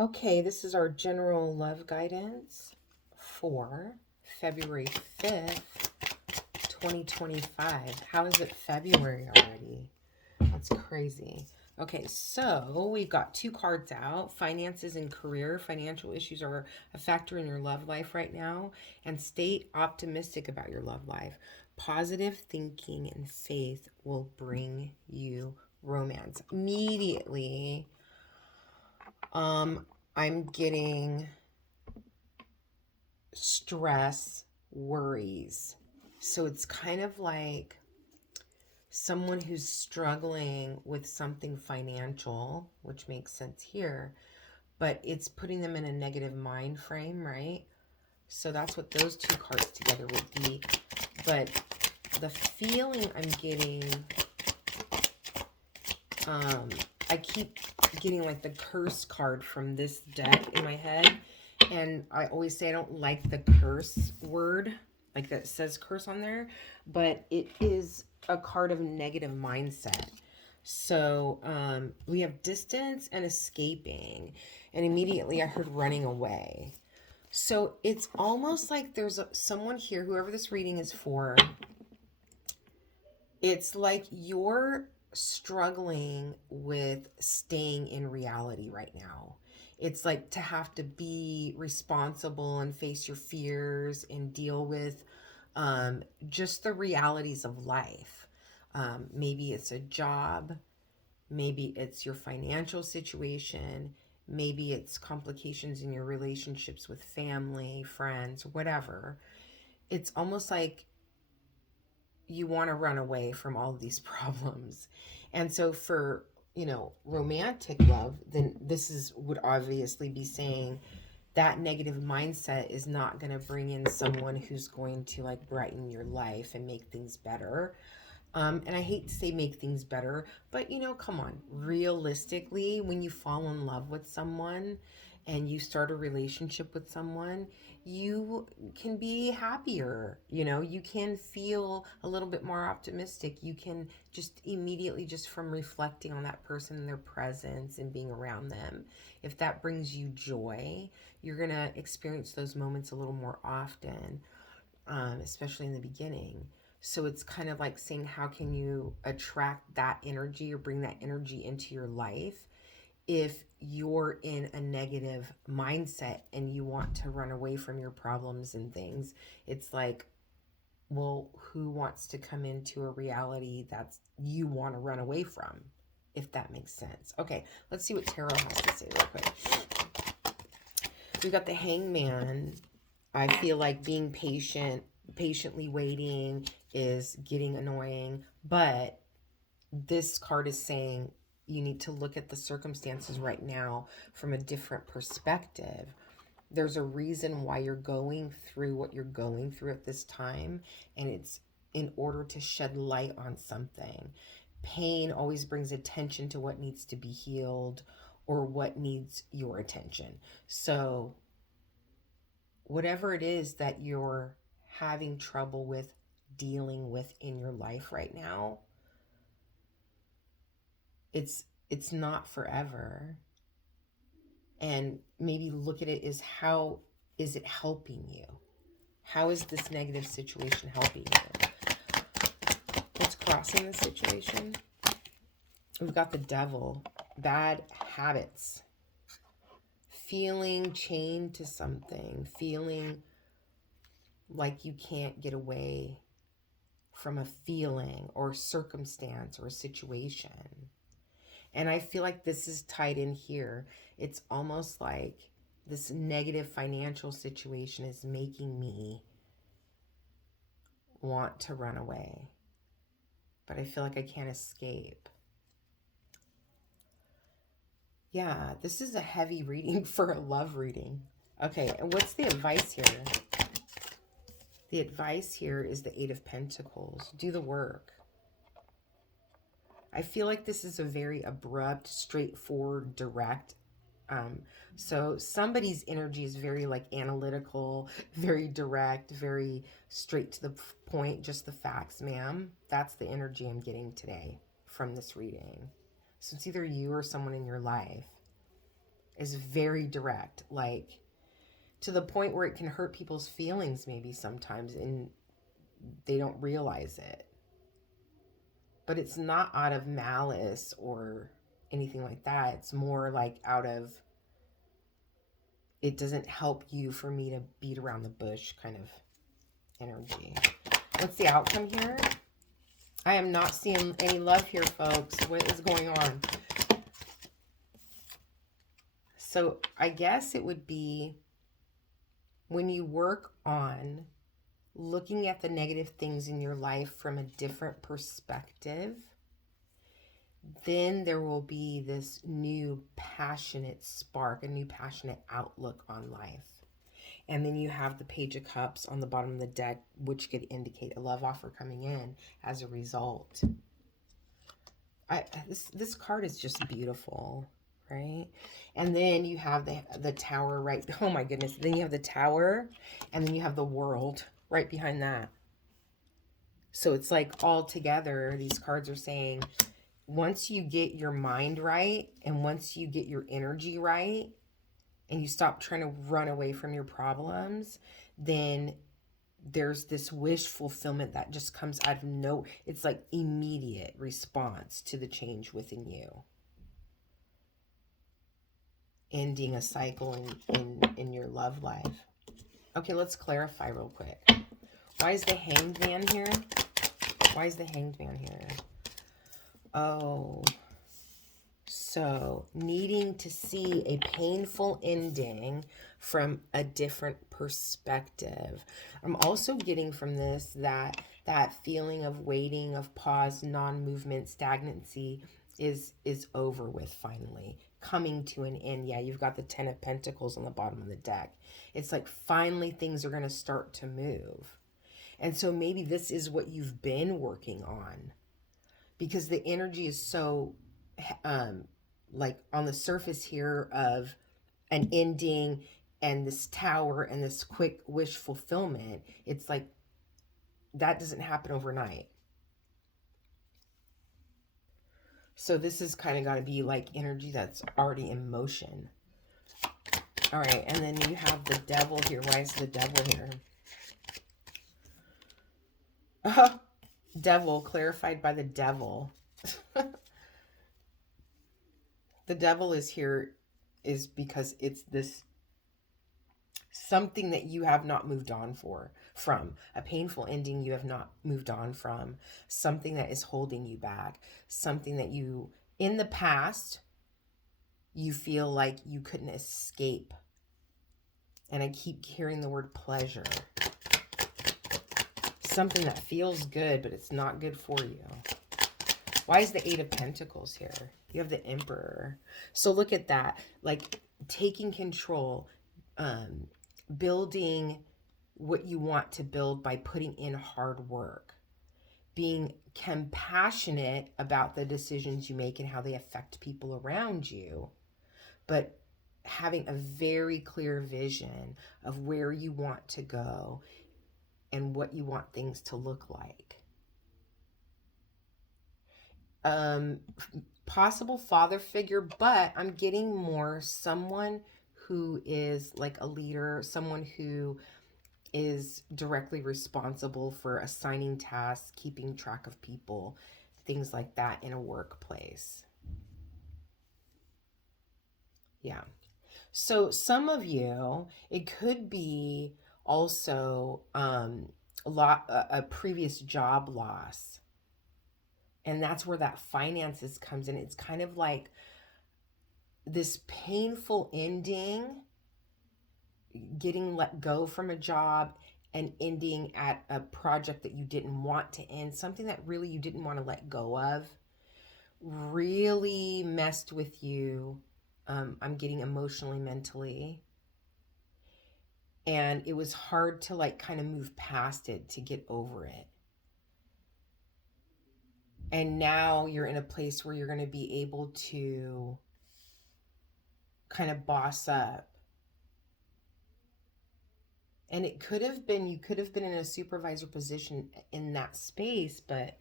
Okay, this is our general love guidance for February 5th, 2025. How is it February already? That's crazy. Okay, so we've got two cards out. Finances and career. Financial issues are a factor in your love life right now. And stay optimistic about your love life. Positive thinking and faith will bring you romance. Immediately, I'm getting stress, worries. So it's kind of like someone who's struggling with something financial, which makes sense here, but it's putting them in a negative mind frame, right? So that's what those two cards together would be. But the feeling I'm getting, I keep getting like the curse card from this deck in my head. And I always say I don't like the curse word, like that says curse on there, but it is a card of negative mindset. So we have distance and escaping, and immediately I heard running away. So it's almost like there's someone here, whoever this reading is for, it's like you're struggling with staying in reality right now. It's like to have to be responsible and face your fears and deal with just the realities of life. Maybe it's a job, maybe it's your financial situation, maybe it's complications in your relationships with family, friends, whatever. It's almost like you want to run away from all of these problems. And so for, romantic love, then this is would obviously be saying that negative mindset is not going to bring in someone who's going to like brighten your life and make things better. And I hate to say make things better, but come on. Realistically, when you fall in love with someone and you start a relationship with someone, you can be happier. You can feel a little bit more optimistic. You can just immediately, just from reflecting on that person and their presence and being around them, if that brings you joy, you're going to experience those moments a little more often, especially in the beginning. So it's kind of like saying, how can you attract that energy or bring that energy into your life if you're in a negative mindset and you want to run away from your problems and things? It's like, well, who wants to come into a reality that's you want to run away from, if that makes sense? Okay, let's see what tarot has to say real quick. We've got the Hangman. I feel like being patiently waiting is getting annoying, but this card is saying you need to look at the circumstances right now from a different perspective. There's a reason why you're going through what you're going through at this time, and it's in order to shed light on something. Pain always brings attention to what needs to be healed or what needs your attention. So whatever it is that you're having trouble with dealing with in your life right now, it's not forever. And maybe look at it as, how is it helping you? How is this negative situation helping you? What's crossing the situation? We've got the Devil. Bad habits. Feeling chained to something. Feeling like you can't get away from a feeling or circumstance or a situation. And I feel like this is tied in here. It's almost like this negative financial situation is making me want to run away, but I feel like I can't escape. Yeah, this is a heavy reading for a love reading. Okay, and what's the advice here? The advice here is the Eight of Pentacles. Do the work. I feel like this is a very abrupt, straightforward, direct. So somebody's energy is very like analytical, very direct, very straight to the point, just the facts, ma'am. That's the energy I'm getting today from this reading. So it's either you or someone in your life. is very direct, like to the point where it can hurt people's feelings maybe sometimes, and they don't realize it. But it's not out of malice or anything like that. It's more like out of, it doesn't help you for me to beat around the bush kind of energy. What's the outcome here? I am not seeing any love here, folks. What is going on? So I guess it would be when you work on looking at the negative things in your life from a different perspective, then there will be this new passionate spark, a new passionate outlook on life. And then you have the Page of Cups on the bottom of the deck, which could indicate a love offer coming in as a result. This card is just beautiful, right? And then you have the Tower right. Oh my goodness. Then you have the Tower, and then you have the World right behind that. So it's like all together, these cards are saying, once you get your mind right, and once you get your energy right, and you stop trying to run away from your problems, then there's this wish fulfillment that just comes out of no, it's like immediate response to the change within you. Ending a cycle in your love life. Okay, let's clarify real quick. Why is the Hanged Man here? Why is the Hanged Man here? Oh, so needing to see a painful ending from a different perspective. I'm also getting from this that feeling of waiting, of pause, non-movement, stagnancy is over with finally. Coming to an end. Yeah, you've got the Ten of Pentacles on the bottom of the deck. It's like finally things are going to start to move. And so maybe this is what you've been working on, because the energy is so like on the surface here of an ending and this Tower and this quick wish fulfillment. It's like that doesn't happen overnight. So this is kind of got to be like energy that's already in motion. All right, and then you have the Devil here. Why is the Devil here? Devil, clarified by the Devil. The Devil is here is because it's this something that you have not moved on from, a painful ending you have not moved on from, something that is holding you back, something that you, in the past, you feel like you couldn't escape. And I keep hearing the word pleasure. Something that feels good, but it's not good for you. Why is the Eight of Pentacles here? You have the Emperor. So look at that. Like taking control, building what you want to build by putting in hard work. Being compassionate about the decisions you make and how they affect people around you. But having a very clear vision of where you want to go and what you want things to look like. Possible father figure, but I'm getting more someone who is like a leader, someone who is directly responsible for assigning tasks, keeping track of people, things like that in a workplace. Yeah. So some of you, it could be also a previous job loss. And that's where that finances comes in. It's kind of like this painful ending, getting let go from a job and ending at a project that you didn't want to end, something that really you didn't want to let go of, really messed with you. I'm getting emotionally, mentally. And it was hard to like kind of move past it, to get over it. And now you're in a place where you're going to be able to kind of boss up. And it could have been, you could have been in a supervisor position in that space, but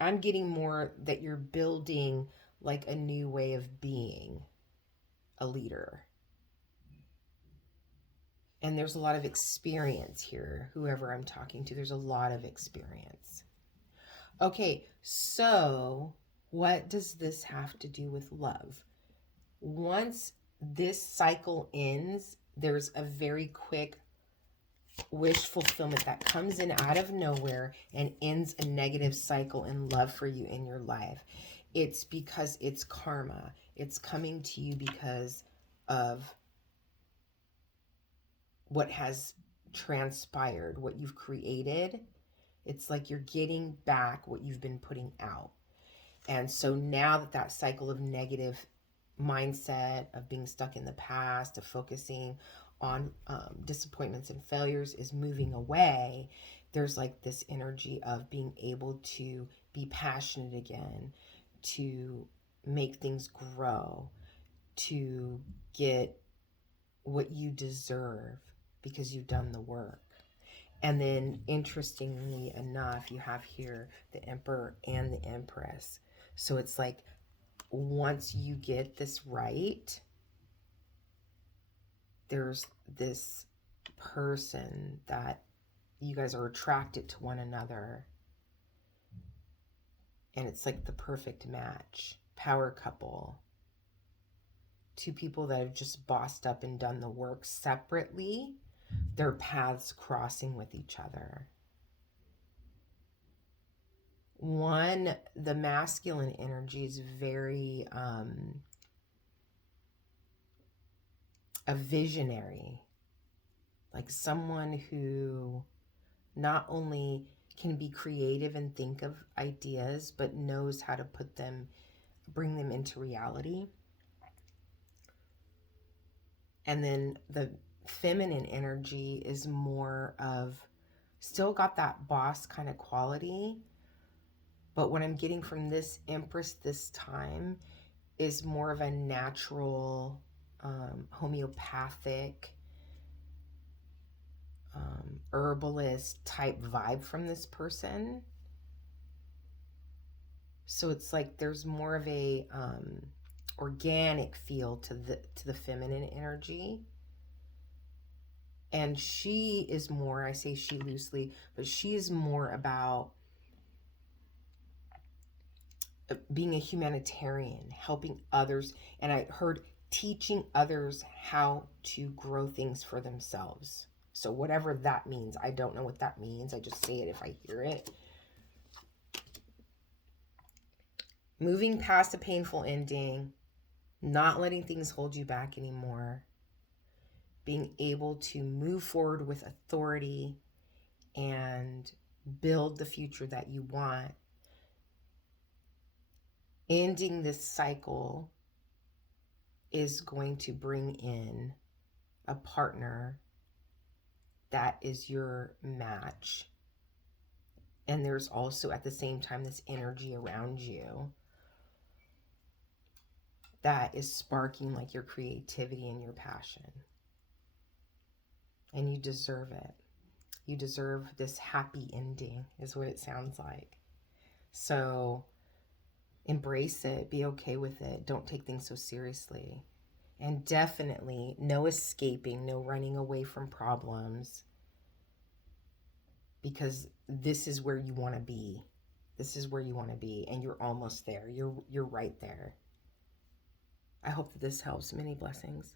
I'm getting more that you're building like a new way of being, a leader. And there's a lot of experience here. Whoever I'm talking to, there's a lot of experience. Okay, so what does this have to do with love? Once this cycle ends, there's a very quick wish fulfillment that comes in out of nowhere and ends a negative cycle in love for you in your life. It's because it's karma. It's coming to you because of what has transpired, what you've created. It's like you're getting back what you've been putting out. And so now that that cycle of negative mindset, of being stuck in the past, of focusing on disappointments and failures is moving away, there's like this energy of being able to be passionate again, to make things grow, to get what you deserve because you've done the work. And then, interestingly enough, you have here the Emperor and the Empress. So it's like once you get this right, there's this person that you guys are attracted to one another. And it's like the perfect match. Power couple. Two people that have just bossed up and done the work separately, their paths crossing with each other. One, the masculine energy is very a visionary, like someone who not only can be creative and think of ideas, but knows how to bring them into reality. And then the feminine energy is more of, still got that boss kind of quality, but what I'm getting from this Empress this time is more of a natural, homeopathic, herbalist type vibe from this person. So it's like there's more of a organic feel to the feminine energy. And she is more, I say she loosely, but she is more about being a humanitarian, helping others. And I heard teaching others how to grow things for themselves. So whatever that means, I don't know what that means. I just say it if I hear it. Moving past a painful ending, not letting things hold you back anymore, being able to move forward with authority and build the future that you want. Ending this cycle is going to bring in a partner that is your match. And there's also at the same time this energy around you that is sparking like your creativity and your passion. And you deserve it. You deserve this happy ending, is what it sounds like. So embrace it, be okay with it. Don't take things so seriously. And definitely no escaping, no running away from problems, because this is where you want to be. This is where you want to be, and you're almost there. You're right there. I hope that this helps. Many blessings.